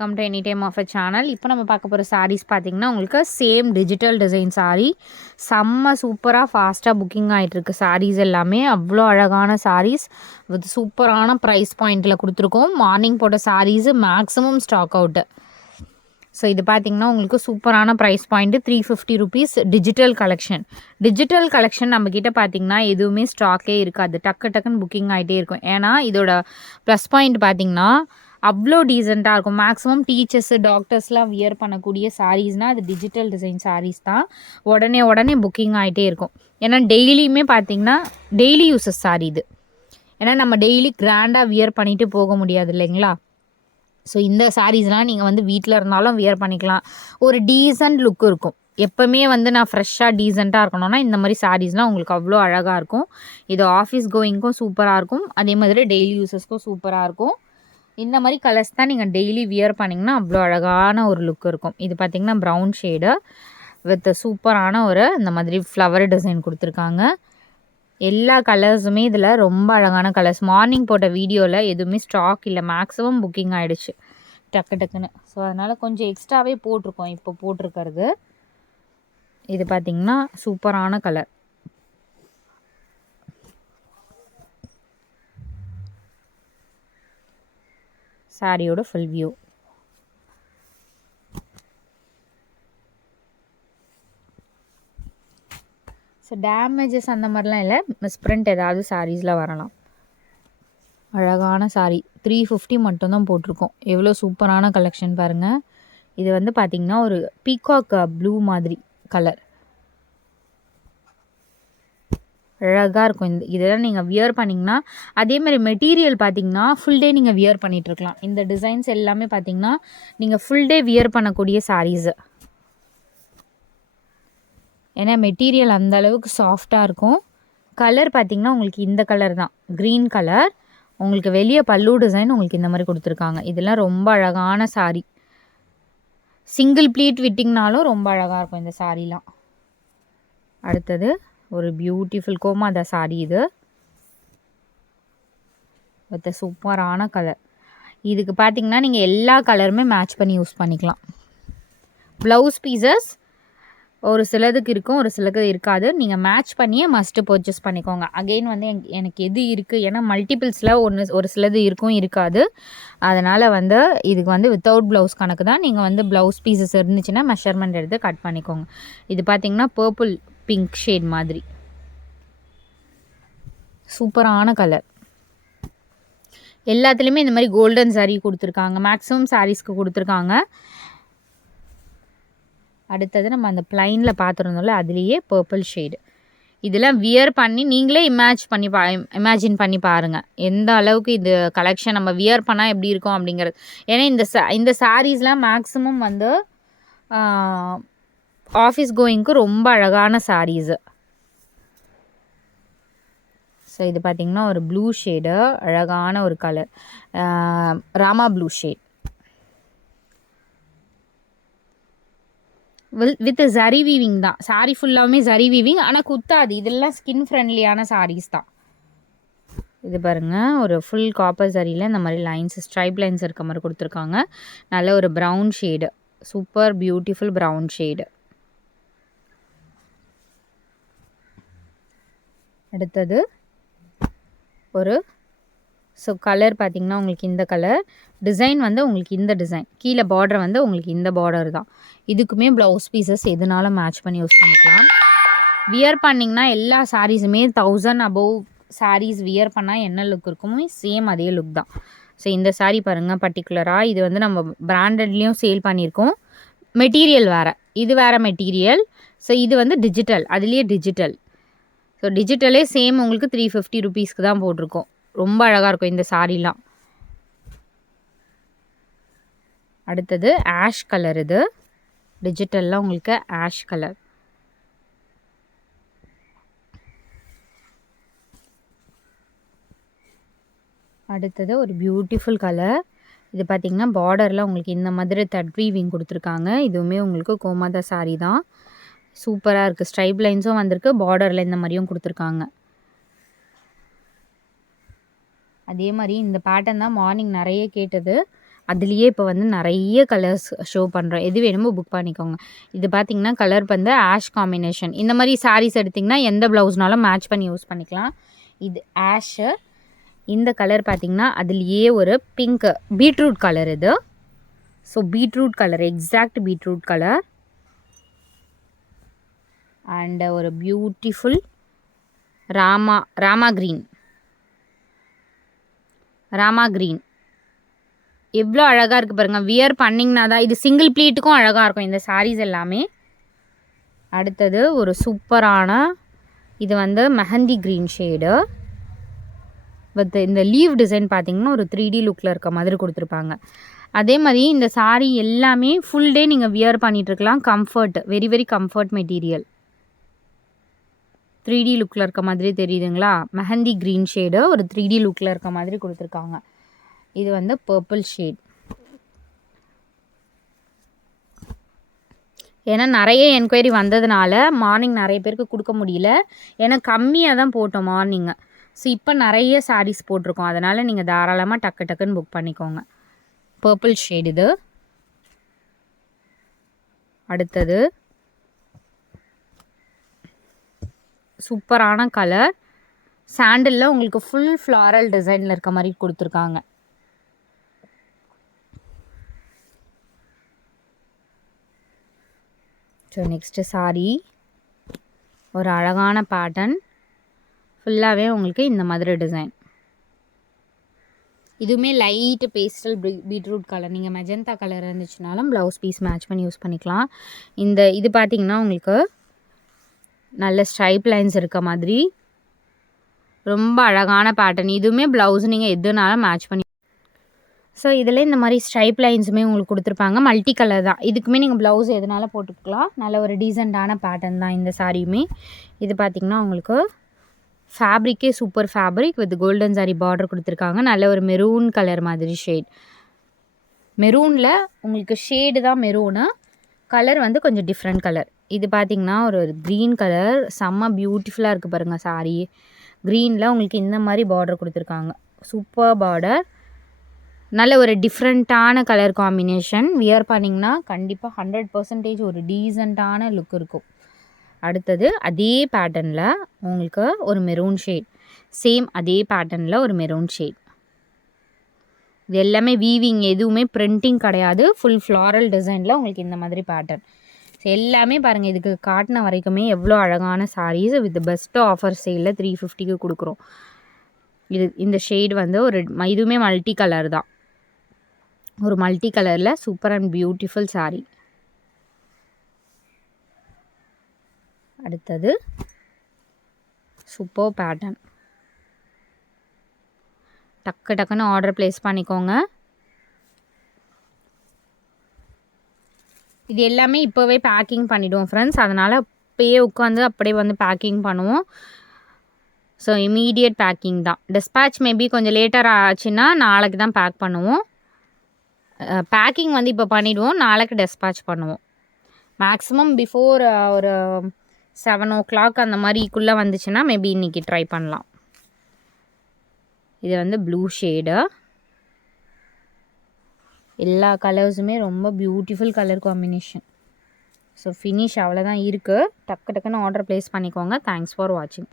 Come to any time of a channel. இப்போ நம்ம பார்க்க போகிற சாரீஸ் பார்த்திங்கன்னா உங்களுக்கு சேம் டிஜிட்டல் டிசைன் சாரீ செம்ம சூப்பராக ஃபாஸ்ட்டாக புக்கிங் ஆகிட்டுருக்கு. சாரீஸ் எல்லாமே அவ்வளோ அழகான சாரீஸ் வித் சூப்பரான ப்ரைஸ் பாயிண்டில் கொடுத்துருக்கோம். மார்னிங் போட்ட sarees maximum stock out. So இது பார்த்திங்கன்னா உங்களுக்கு சூப்பரான price point 350 rupees. Digital collection நம்மக்கிட்ட பார்த்திங்கன்னா எதுவுமே ஸ்டாக்கே இருக்காது. டக்குன்னு புக்கிங் ஆகிட்டே இருக்கும். ஏன்னா இதோட ப்ளஸ் பாயிண்ட் பார்த்திங்கன்னா அவ்வளோ டீசெண்டாக இருக்கும். மேக்ஸிமம் டீச்சர்ஸு டாக்டர்ஸ்லாம் வியர் பண்ணக்கூடிய சாரீஸ்னால் அது டிஜிட்டல் டிசைன் சாரீஸ் தான். உடனே புக்கிங் ஆகிட்டே இருக்கும். ஏன்னா டெய்லியுமே பார்த்திங்கன்னா டெய்லி யூஸஸ் சாரீ இது. ஏன்னா நம்ம டெய்லி கிராண்டாக வியர் பண்ணிவிட்டு போக முடியாது இல்லைங்களா. ஸோ இந்த சாரீஸ்லாம் நீங்கள் வந்து வீட்டில் இருந்தாலும் வியர் பண்ணிக்கலாம். ஒரு டீசன்ட் லுக் இருக்கும். எப்போவுமே வந்து நான் ஃப்ரெஷ்ஷாக டீசெண்டாக இருக்கணும்னா இந்த மாதிரி சாரீஸ்லாம் உங்களுக்கு அவ்வளோ அழகாக இருக்கும். இது ஆஃபீஸ் கோயிங்க்கும் சூப்பராக இருக்கும். அதே மாதிரி டெய்லி யூஸஸ்க்கும் சூப்பராக இருக்கும். இந்த மாதிரி கலர்ஸ் தான் நீங்கள் டெய்லி வியர் பண்ணிங்கன்னா அவ்வளோ அழகான ஒரு லுக் இருக்கும். இது பார்த்திங்கன்னா ப்ரௌன் ஷேடு வித் சூப்பரான ஒரு இந்த மாதிரி ஃப்ளவர் டிசைன் கொடுத்துருக்காங்க. எல்லா கலர்ஸுமே இதில் ரொம்ப அழகான கலர்ஸ். மார்னிங் போட்ட வீடியோவில் எதுவுமே ஸ்டாக் இல்லை, மேக்ஸிமம் புக்கிங் ஆகிடுச்சு டக்குன்னு. ஸோ அதனால் கொஞ்சம் எக்ஸ்ட்ராவே போட்டிருக்கோம் இப்போ போட்டிருக்கிறது. இது பார்த்திங்கன்னா சூப்பரான கலர். சாரியோட ஃபுல் வியூ. ஸோ டேமேஜஸ் அந்த மாதிரிலாம் இல்லை, மிஸ்பிரிண்ட் ஏதாவது சாரீஸில் வரலாம். அழகான சாரீ 350 மட்டும்தான் போட்டிருக்கோம். எவ்வளோ சூப்பரான கலெக்ஷன் பாருங்கள். இது வந்து பார்த்திங்கன்னா ஒரு பீகாக் ப்ளூ மாதிரி கலர் அழகாக இருக்கும். இதெல்லாம் நீங்கள் வியர் பண்ணிங்கன்னா அதேமாதிரி மெட்டீரியல் பார்த்திங்கன்னா ஃபுல் டே நீங்கள் வியர் பண்ணிகிட்ருக்கலாம். இந்த டிசைன்ஸ் எல்லாமே பார்த்திங்கன்னா நீங்கள் ஃபுல் டே வியர் பண்ணக்கூடிய சாரீஸு. ஏன்னா மெட்டீரியல் அந்த அளவுக்கு சாஃப்டாக இருக்கும். கலர் பார்த்திங்கன்னா உங்களுக்கு இந்த கலர் தான், க்ரீன் கலர். உங்களுக்கு வெளியே பல்லு டிசைன் உங்களுக்கு இந்த மாதிரி கொடுத்துருக்காங்க. இதெல்லாம் ரொம்ப அழகான சாரீ. சிங்கிள் ப்ளீட் விட்டிங்னாலும் ரொம்ப அழகாக இருக்கும் இந்த சாரீலாம். அடுத்தது ஒரு பியூட்டிஃபுல் கோமாதா சாரீ. இது வித் சூப்பரான கலர். இதுக்கு பார்த்திங்கன்னா நீங்கள் எல்லா கலருமே மேட்ச் பண்ணி யூஸ் பண்ணிக்கலாம். ப்ளவுஸ் பீசஸ் ஒரு சிலதுக்கு இருக்கும், ஒரு சிலதுக்கு இருக்காது. நீங்கள் மேட்ச் பண்ணியே மஸ்ட்டு பர்ச்சேஸ் பண்ணிக்கோங்க. அகெயின் வந்து எனக்கு எது இருக்குது, ஏன்னா மல்டிபிள்ஸில் ஒரு சிலது இருக்கும், இருக்காது. அதனால் வந்து இதுக்கு வந்து வித்தவுட் ப்ளவுஸ் கணக்கு தான். நீங்கள் வந்து ப்ளவுஸ் பீசஸ் இருந்துச்சுன்னா மெஷர்மெண்ட் எடுத்து கட் பண்ணிக்கோங்க. இது பார்த்திங்கன்னா பர்பிள் பிங்க் ஷேட் மாதிரி சூப்பரான கலர். எல்லாத்துலேயுமே இந்த மாதிரி கோல்டன் சாரீ கொடுத்துருக்காங்க. மேக்ஸிமம் சாரீஸ்க்கு கொடுத்துருக்காங்க. அடுத்தது நம்ம அந்த ப்ளைனில் பார்த்துருந்தோம்ல, அதுலேயே பர்பிள் ஷேடு. இதெல்லாம் வியர் பண்ணி நீங்களே இமேஜின் பண்ணி பாருங்கள் எந்த அளவுக்கு இது கலெக்ஷன் நம்ம வியர் பண்ணால் எப்படி இருக்கும் அப்படிங்கிறது. ஏன்னா இந்த சாரீஸ்லாம் மேக்ஸிமம் வந்து ஆஃபீஸ் கோயிங்க்கு ரொம்ப அழகான சாரீஸு. ஸோ இது பார்த்திங்கன்னா ஒரு ப்ளூ ஷேடு, அழகான ஒரு colour, Rama blue shade with zari weaving தான். சாரீ ஃபுல்லாகவுமே ஜரி வீவிங், ஆனால் குத்தாது. இதெல்லாம் ஸ்கின் ஃப்ரெண்ட்லியான சாரீஸ் தான். இது பாருங்கள், ஒரு ஃபுல் காப்பர் ஜரியில் இந்த மாதிரி லைன்ஸ், ஸ்ட்ரைப் லைன்ஸ் இருக்க மாதிரி கொடுத்துருக்காங்க. நல்ல ஒரு brown shade, super beautiful brown shade. அடுத்தது ஒரு கலர் பார்த்திங்கன்னா உங்களுக்கு இந்த கலர் டிசைன் வந்து உங்களுக்கு இந்த டிசைன், கீழே பார்டர் வந்து உங்களுக்கு இந்த பார்டர் தான். இதுக்குமே ப்ளவுஸ் பீசஸ் எதுனாலும் மேட்ச் பண்ணி யூஸ் பண்ணிக்கலாம். வியர் பண்ணிங்கன்னா எல்லா சாரீஸுமே 1000 அபவ் சாரீஸ் வியர் பண்ணால் என்ன லுக் இருக்குமோ சேம் அதே லுக் தான். ஸோ இந்த சாரீ பாருங்கள் பர்டிகுலராக இது வந்து நம்ம பிராண்டட்லேயும் சேல் பண்ணியிருக்கோம். மெட்டீரியல் வேறு, இது வேறு மெட்டீரியல். ஸோ இது வந்து டிஜிட்டல், அதுலேயே டிஜிட்டல். ஸோ டிஜிட்டலே சேம் உங்களுக்கு 350 ருபீஸ்க்கு தான் போட்டிருக்கோம். ரொம்ப அழகாக இருக்கும் இந்த சாரீலாம். அடுத்தது ஆஷ் கலர். இது டிஜிட்டலில் உங்களுக்கு ஆஷ் கலர். அடுத்தது ஒரு பியூட்டிஃபுல் கலர். இது பார்த்திங்கன்னா பார்டரில் உங்களுக்கு இந்த மாதிரி த்ரெட் வீவிங் கொடுத்துருக்காங்க. இதுவுமே உங்களுக்கு கோமாதா சாரீ தான். சூப்பராக இருக்குது. ஸ்ட்ரைப் லைன்ஸும் வந்திருக்கு, பார்டரில் இந்த மாதிரியும் கொடுத்துருக்காங்க. அதே மாதிரி இந்த பேட்டர்ன் தான் மார்னிங் நிறைய கேட்டது. அதுலேயே இப்போ வந்து நிறைய கலர்ஸ் ஷோ பண்ணுறோம். எது வேணுமோ புக் பண்ணிக்கோங்க. இது பார்த்தீங்கன்னா கலர் வந்து ஆஷ் காம்பினேஷன். இந்த மாதிரி சாரீஸ் எடுத்திங்கன்னா எந்த ப்ளவுஸ்னாலும் மேட்ச் பண்ணி யூஸ் பண்ணிக்கலாம். இது ஆஷு. இந்த கலர் பார்த்தீங்கன்னா அதுலேயே ஒரு பிங்க் பீட்ரூட் கலர் இது. So beetroot colour, exact beetroot colour. And ஒரு பியூட்டிஃபுல் ராமா க்ரீன். எவ்வளோ அழகாக இருக்குது பாருங்கள். வியர் பண்ணிங்கன்னா தான் இது சிங்கிள் ப்ளீட்டுக்கும் அழகாக இருக்கும் இந்த சாரீஸ் எல்லாமே. அடுத்தது ஒரு சூப்பரான இது வந்து மெஹந்தி க்ரீன் ஷேடு வித் இந்த லீவ் டிசைன் பார்த்திங்கன்னா ஒரு 3D லுக்கில் இருக்க மாதிரி கொடுத்துருப்பாங்க. அதே மாதிரி இந்த சாரீ எல்லாமே ஃபுல் டே நீங்கள் வியர் பண்ணிகிட்ருக்கலாம். Comfort, very very comfort material. 3D லுக்கில் இருக்க மாதிரி தெரியுதுங்களா? மெஹந்தி க்ரீன் ஷேடு ஒரு 3D லுக்கில் இருக்க மாதிரி கொடுத்துருக்காங்க. இது வந்து பர்பிள் ஷேட். ஏன்னா நிறைய என்கொயரி வந்ததுனால மார்னிங் நிறைய பேருக்கு கொடுக்க முடியல. ஏன்னா கம்மியாக தான் போட்டோம் மார்னிங்கு. ஸோ இப்போ நிறைய சாரீஸ் போட்டிருக்கோம். அதனால் நீங்கள் தாராளமாக டக்குன்னு புக் பண்ணிக்கோங்க. பர்பிள் ஷேட் இது. அடுத்தது சூப்பரான கலர் சாண்டலில் உங்களுக்கு ஃபுல் ஃப்ளாரல் டிசைனில் இருக்க மாதிரி கொடுத்துருக்காங்க. ஸோ நெக்ஸ்ட்டு சாரீ ஒரு அழகான பேட்டர்ன் ஃபுல்லாகவே உங்களுக்கு இந்த மாதிரி டிசைன். இதுவுமே லைட்டு பேஸ்டல் பீட்ரூட் கலர். நீங்கள் மெஜந்தா கலர் இருந்துச்சுனாலும் ப்ளவுஸ் பீஸ் மேட்ச் பண்ணி யூஸ் பண்ணிக்கலாம். இது பார்த்திங்கன்னா உங்களுக்கு நல்ல ஸ்ட்ரைப் லைன்ஸ் இருக்க மாதிரி ரொம்ப அழகான பேட்டர்ன். இதுவுமே ப்ளவுஸ் நீங்கள் எதுனாலும் மேட்ச் பண்ணி. ஸோ இதில் இந்த மாதிரி ஸ்ட்ரைப் லைன்ஸுமே உங்களுக்கு கொடுத்துருப்பாங்க. மல்டி கலர் தான். இதுக்குமே நீங்கள் ப்ளவுஸ் எதுனாலும் போட்டுக்கலாம். நல்ல ஒரு டீசெண்டான பேட்டர்ன் தான் இந்த சாரியுமே. இது பார்த்திங்கன்னா உங்களுக்கு ஃபேப்ரிக்கே super fabric with golden sari border கொடுத்துருக்காங்க. நல்ல ஒரு மெரூன் கலர் மாதிரி ஷேட். மெரூனில் உங்களுக்கு ஷேடு தான் மெரூனு, கலர் வந்து கொஞ்சம் டிஃப்ரெண்ட் கலர். இது பார்த்திங்கன்னா ஒரு க்ரீன் கலர் செம்ம பியூட்டிஃபுல்லாக இருக்குது பாருங்கள் சாரீ. க்ரீனில் உங்களுக்கு இந்த மாதிரி பார்டர் கொடுத்துருக்காங்க. Super border. நல்ல ஒரு டிஃப்ரெண்ட்டான கலர் காம்பினேஷன். வியர் பண்ணிங்கன்னா கண்டிப்பாக 100% ஒரு டீசெண்டான லுக் இருக்கும். அடுத்தது அதே பேட்டர்னில் உங்களுக்கு ஒரு மெரூன் ஷேட். சேம் அதே பேட்டர்னில் ஒரு மெரூன் ஷேட். இது எல்லாமே வீவிங், எதுவுமே பிரிண்டிங் கிடையாது. ஃபுல் ஃப்ளாரல் டிசைனில் உங்களுக்கு இந்த மாதிரி பேட்டர்ன். ஸோ எல்லாமே பாருங்கள், இதுக்கு காட்டின வரைக்குமே எவ்வளோ அழகான சாரீஸ் வித் பெஸ்ட்டு ஆஃபர் சேலில் 350க்கு கொடுக்குறோம். இந்த ஷேட் வந்து இதுவுமே மல்டி கலர் தான். ஒரு மல்டி கலரில் சூப்பர் அண்ட் பியூட்டிஃபுல் சாரீ. அடுத்தது சூப்பர் பேட்டர்ன். டக்குன்னு ஆர்டர் ப்ளேஸ் பண்ணிக்கோங்க. இது எல்லாமே இப்போவே பேக்கிங் பண்ணிவிடுவோம் ஃப்ரெண்ட்ஸ். அதனால் இப்போயே உட்காந்து அப்படியே வந்து பேக்கிங் பண்ணுவோம். ஸோ இமீடியட் பேக்கிங் தான். டிஸ்பேட்ச் மேபி கொஞ்சம் லேட்டர் ஆச்சுன்னா நாளைக்கு தான் பேக் பண்ணுவோம். பேக்கிங் வந்து இப்போ பண்ணிவிடுவோம், நாளைக்கு டிஸ்பேட்ச் பண்ணுவோம். மேக்ஸிமம் பிஃபோர் ஒரு 7 o'clock அந்த மாதிரிக்குள்ளே வந்துச்சுன்னா மேபி இன்றைக்கி ட்ரை பண்ணலாம். இது வந்து ப்ளூ ஷேடு. எல்லா கலர்ஸுமே ரொம்ப beautiful colour combination. So finish அவ்வளோதான் இருக்குது. டக்குன்னு ஆர்டர் ப்ளேஸ் பண்ணிக்கோங்க. தேங்க்ஸ் ஃபார் வாட்சிங்.